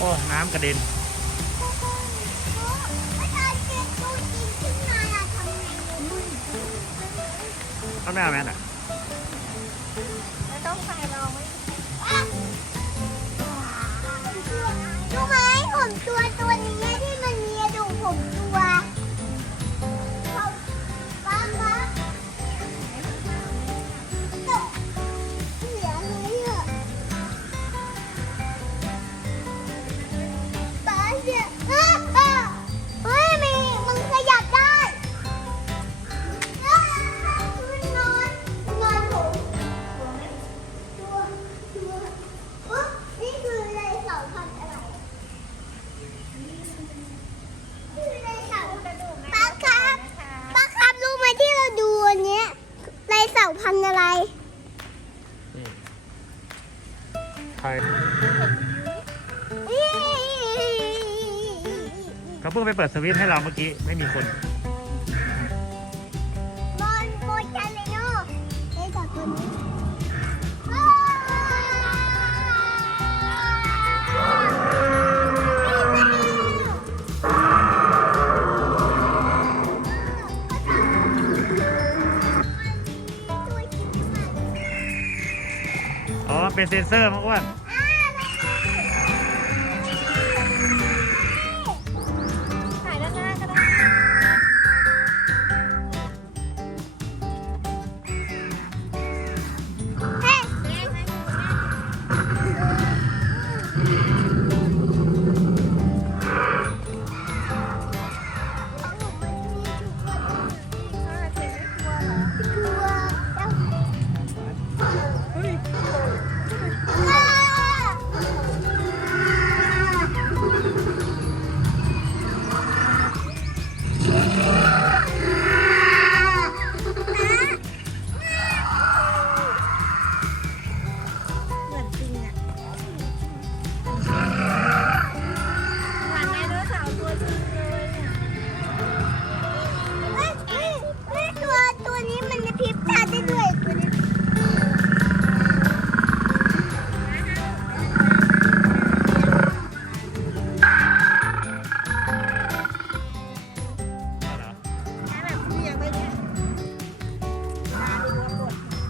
โอ้น้ำกระเด็นต้องหน้าแม่น่ะไม่ต้องใส่เราไหมรู้ไหมผมตัวนี้ที่มันมีกระดูกผมตัวป้าเหลืออะไรอ่ะป้าเนี่ยเฮ้ยมึงขยับได้มันนอนผมตัวนี่คืออะไรเสาพันธุ์อะไรป้าครับรู้ไหมที่เราดูอันเนี้ยลายเสาพันธุ์อะไรใครเขาเพิ่งไปเปิดสวิตช์ให้เราเมื่อกี้ไม่มีคนโมจาเลโน่ไอ้ตัวนี้อ๋อเป็นเซ็นเซอร์มั้งอ้วนถ่ายด้านหน้าก็ได้เหมือนจริงอ่ะเหมือนไดโนเสาร์ตัวจริงเลยเนี่ย ตัวนี้มันจะพริบตาได้ด้วยตัวนี้แบบเรียงไว้เนี่ยมาดูว่าบทค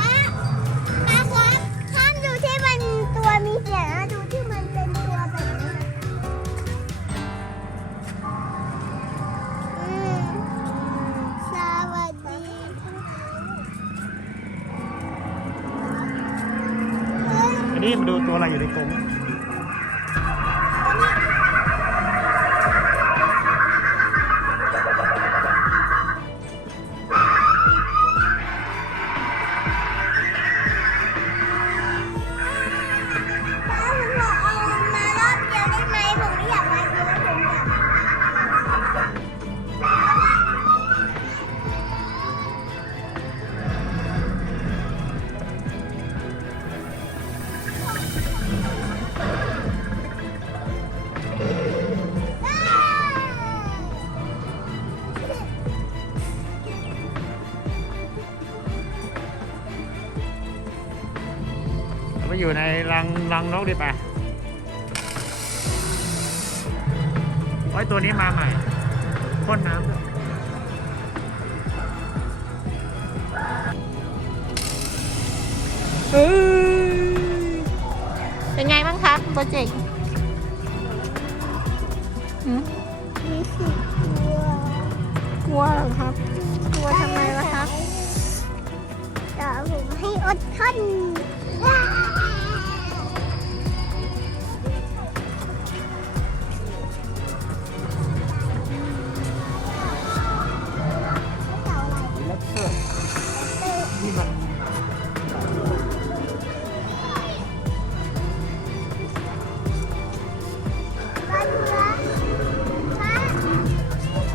รับห้ามดูที่มันตัวมีเสียงนะดูที่มันเป็นตัวแบบนี้นะสวัสดีอันนี้มาดูตัวอะไรอยู่ในกรงป้าผมบอกเอามารอบเดียวได้ไหมผมไม่อยากมาเยอะผมอยากไปอยู่ในรังนกดิไปโอ้ยตัวนี้มาใหม่พ่นน้ำด้วยเป็นไงบ้างครับโปรเจกต์ มีสิกลัวกลัวเหรอครับ กลัวทำไมล่ะครับ แต่ผมให้อดทนนี่มัน ป้าดูนะป้า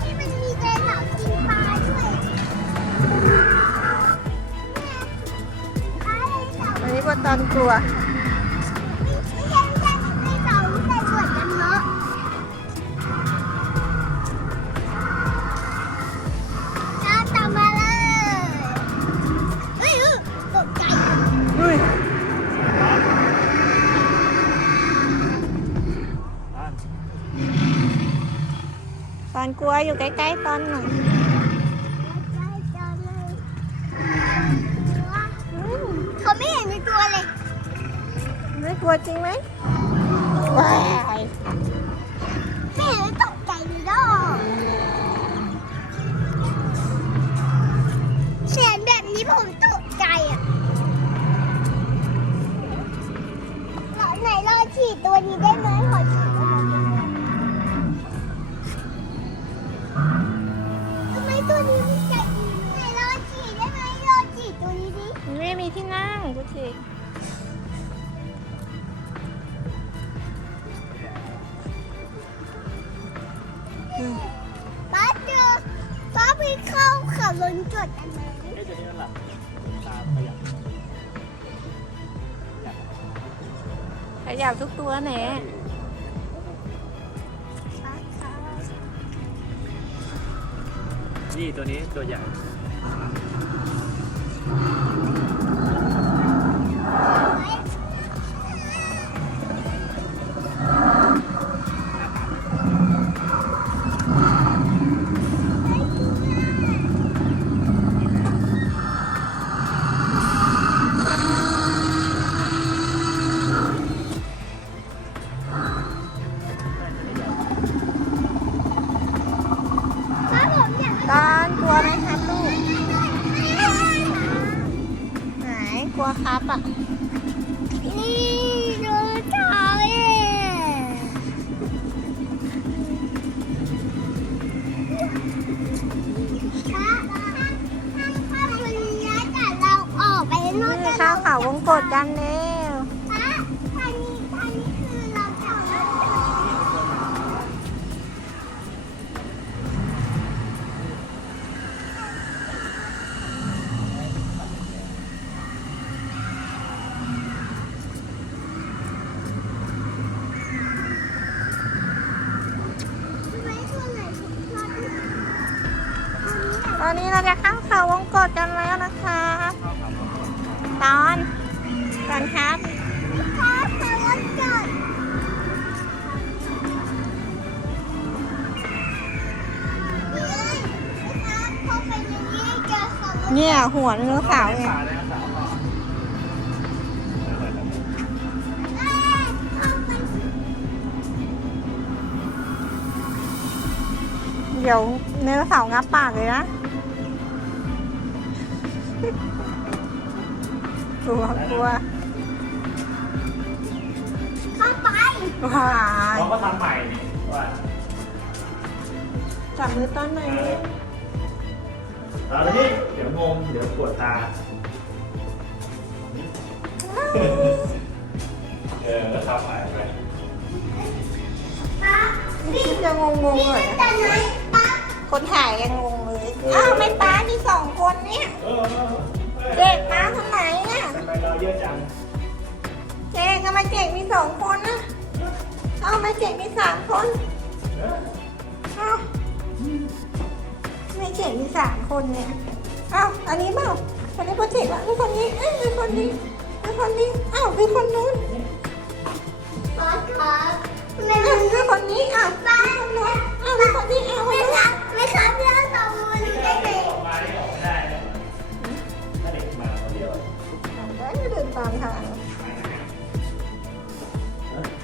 ที่มันมีไดโนเสาร์กินปลาด้วย อันนี้ว่าตอนกลัว ไม่ใช่ไดโนเสาร์แต่ส่วนกันเนาะตามมาเลยเฮ้ยตกใจ อยู่ใกล้ๆตอนหน่อยเขาไม่เห็นมีตัวเลย ไม่กลัวจริงไหมว้าย ไม่เห็นแล้วตกใจเลยดอกเสียงแบบนี้ผมตกใจอ่ะไหนรอฉีดตัวนี้ได้ไหมขอฉีดตัวนี้ทำไมตัวนี้มันใจดีไหนรอฉีดได้ไหมรอฉีดตัวนี้ดิ ไม่มีที่นั่งดูสิ ป้าเจอป้าไปเข้าขับรถจดอันไหน เอ๊ะตัวนี้มันหลับตาขยับ ขยับทุกตัวแหน ป้าคะ นี่ตัวนี้ตัวใหญ่ ป้าผมอยาก ตอนกลัวไหมครับลูกไหนกลัวครับอ่ะ นี่ดูเท้าเองป้าถ้าวันนี้แต่เราออกไปนอก นี่ จาก ข้าวขาววงกดกันเร็ว ป้าอันนี้คือเราจะ ตอนนี้เราจะข้ามเขาวงกดกันแล้วนะคะตอนครับ ป้าขอรถจอดเข้าไปในนี้เจอของรถ เนี่ยหัวเนื้อขาวเอง เข้าไป เดี๋ยวเนื้อขาวงับปากเลยนะกลัวกลัว เข้าไป ว้าย เขาก็ทำใหม่นี่ว่า จับมือต้นหน่อยนึง เอาละนี่เดี๋ยวงงเดี๋ยวปวดตาก็ทำใหม่ไป ป้า นี่จะงงๆเลย แต่ไหนป้า คนถ่ายยังงงเลยอ้าวไม่ป้ามีสองคนเนี่ยเด็กมาทำไมอ่ะ ทำไมเราเยอะจัง เจ๊ทำไมเจ๊มีสองคนนะเอ้าทำไมเจ๊มีสามคนเอ้าไม่เจ๊มีสามคนเนี่ยเอ้าอันนี้เปล่าคนนี้โปรเจกต์ละคือคนนี้เอ้ยคือคนนี้คือคนนี้เอ้าคือคนนู้น ป้าครับทำไม เอ้า มัน คือคนนี้เอ้าคือคนนู้นเอ้าคือคนนี้เอ้า ไม่ครับไม่ครับเรื่องสองมือได้ไหม ออกมาที่ออกไม่ได้นะถ้าเด็กมาคนเดียว ก็เดินตามทาง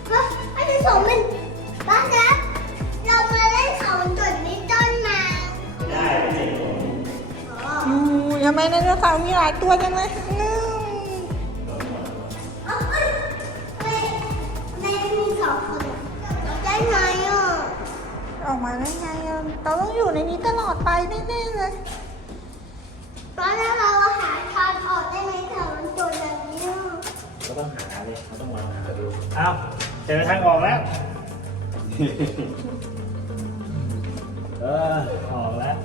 เฮ้ยอันที่สองมันป้าครับเรามาเล่นเขาจุดนี้ต้นมา ได้ไม่เด็ก ทำไมในกระเป๋ามีหลายตัวจังเลยนึ่ง เอ้ยเฮ้ยในมีสองคนอะได้ไหมอ่ะ ออกมาได้ไงอะเราต้องอยู่ในนี้ตลอดไปแน่ๆเลย ป้าแล้วเราหาทางออกได้ไหมแถวมันจุดแบบนี้อ่ะ ก็ต้องหาเลยเขาต้องลองหาดูอ้าวเจอทางออกแล้ว ออกแล้ว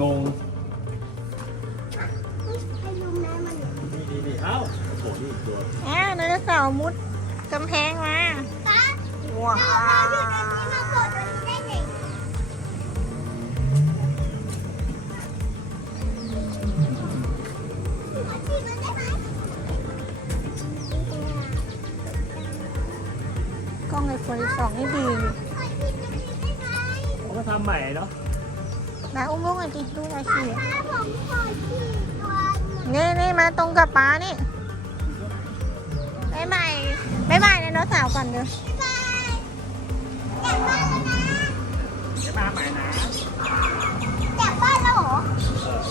งง ให้ดูแม่มันหน่อย นี่เอ้าโอ้โหนี่อีกตัว อ้าวไดโนเสาร์มุดกำแพงมา ป้า ว้า เราอยู่ในนี้มาเปิดตรงนี้ได้ไง ขอฉีดมันได้ไหม กล้องไอโฟน2นี่ดี ขอฉีดมันได้ไหม เขาก็ทำใหม่เนาะ นะอุ้มลูกหน่อยจิลูกหน่อยสิ ป้าผมขอขี่ตัวหนึ่ง นี่มาตรงกับป้านี่บ๊ายบายไดโนเสาร์ก่อนเด้อ บ๊ายบายกลับบ้านแล้วนะ เดี๋ยวมาใหม่นะ กลับบ้านแล้วเหรอ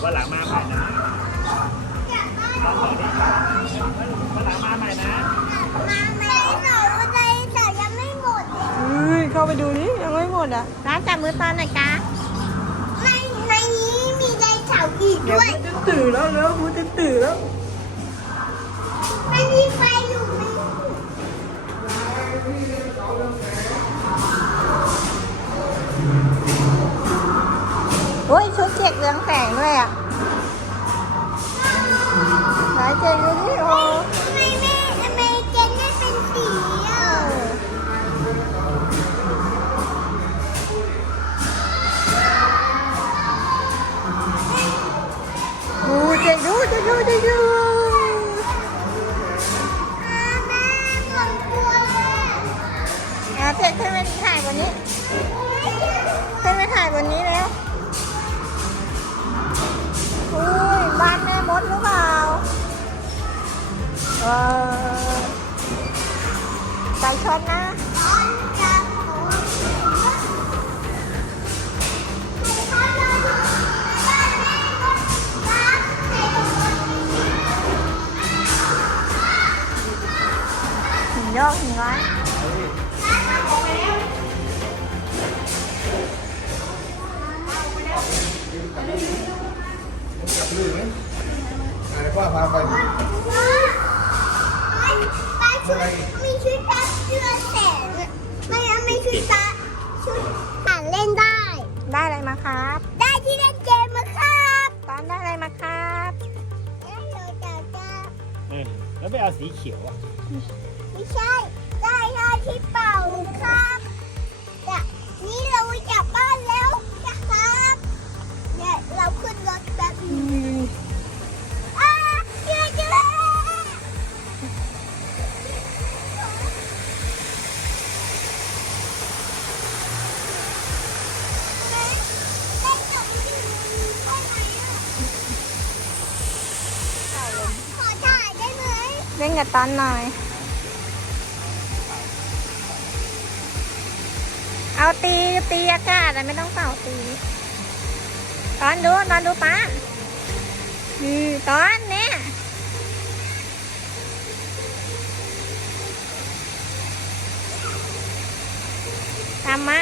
วันหลังมาใหม่นะ กลับบ้าน ลองบอกดิวันหลังมาใหม่นะ มาไหมหนูใจแต่ยังไม่หมดเลย เข้าไปดูนี่ยังไม่หมดอ่ะร้านจับมือตอนไหนกะ ในนี้มีไดโนเสาร์อีกด้วย จะตื่นแล้วมันจะตื่นแล้ว ไม่มีไฟอยู่ไหม โอ้ยชุดเจ็กเรืองแสงด้วยอ่ะไหนเจ็กดูนี่โอ้ ทำไมเจนไม่เป็นสีอ่ะ ดูเจ็กดูแม่ผมกลัวแม่ เจ็กขึ้นไปถ่ายบนนี้ขึ้นไปถ่ายบนนี้แล้วอุ้ยบ้านแม่มดหรือเปล่าใจชนนะ ตอนจะขอให้พ่อเราอยู่บ้านแม่ก็รักในตัว หินโยกหินร้อย จับลื่นไหมป้าพาไป ป้าชุดมีชุดรับเชือกแสงไม่ชุดชุดผ่านเล่นได้ ได้อะไรมาครับ ได้ที่เล่นเกมมาครับ ตอนได้อะไรมาครับ แล้วเราจะ แล้วไปเอาสีเขียวอ่ะ ไม่ใช่ได้ที่เป่าครับนี่เรากลับบ้านแล้วนะครับเนี่ยเราขึ้นรถแบบนี้เชื่อได้จบที่ได้ไหมขอถ่ายได้ไหม เล่นกับตอนหน่อย เอาตีอากาศอะไม่ต้องเป่าตีตอนดูป้าตอนเนี่ยทำมา